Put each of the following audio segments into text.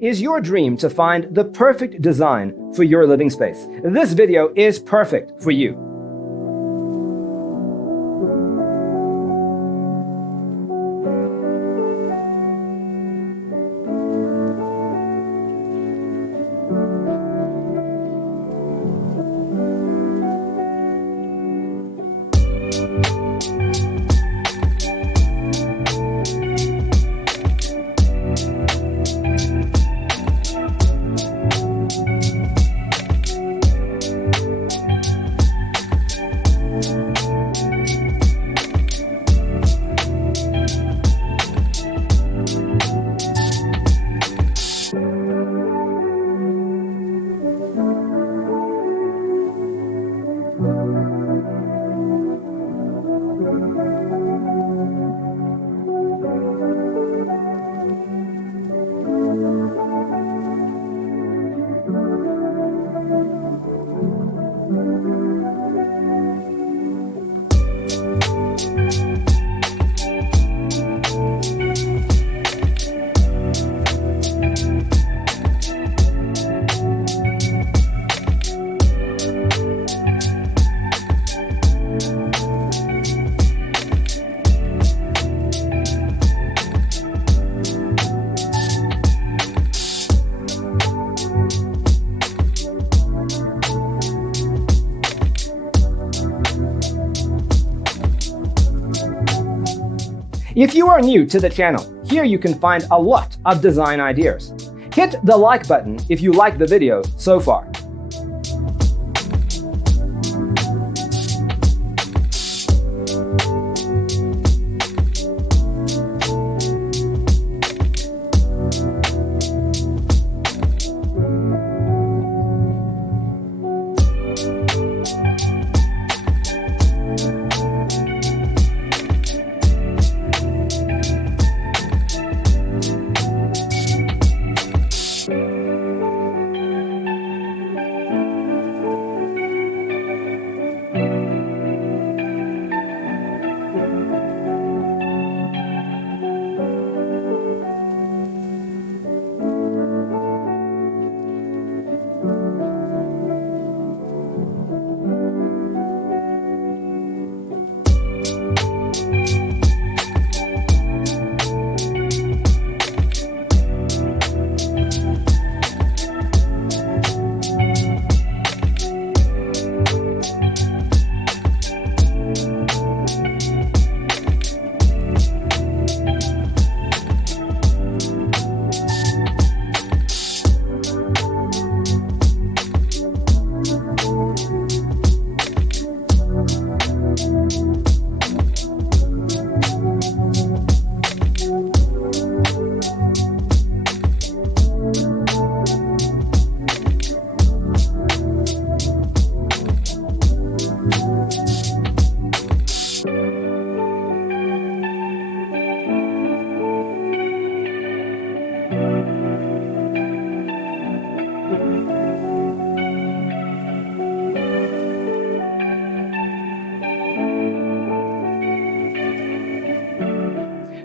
Is your dream to find the perfect design for your living space? This video is perfect for you. If you are new to the channel, here you can find a lot of design ideas. Hit the like button if you like the video so far.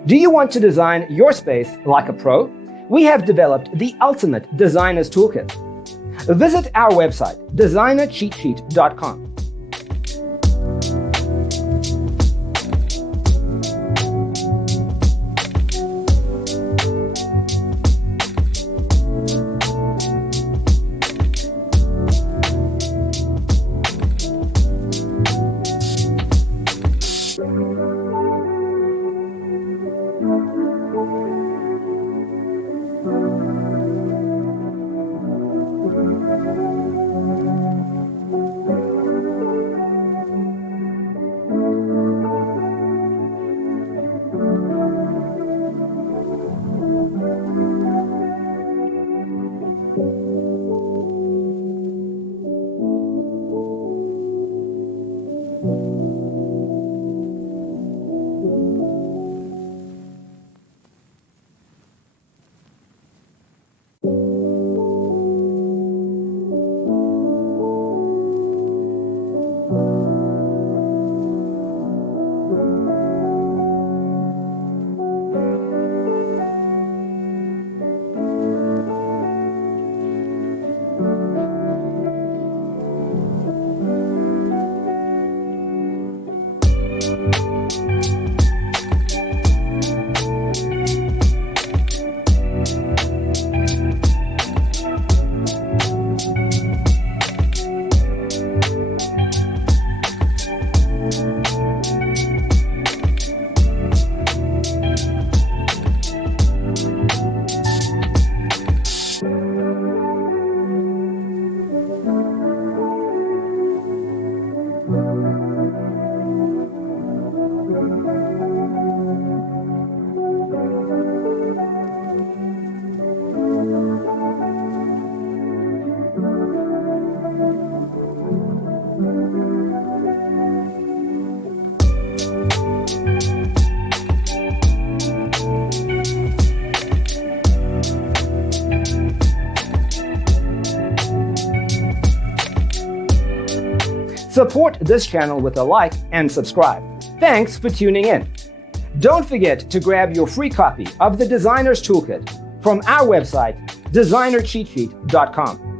Do you want to design your space like a pro? We have developed the ultimate designer's toolkit. Visit our website, designercheatsheet.com. Support this channel with a like and subscribe. Thanks for tuning in. Don't forget to grab your free copy of the Designer's Toolkit from our website, designercheatsheet.com.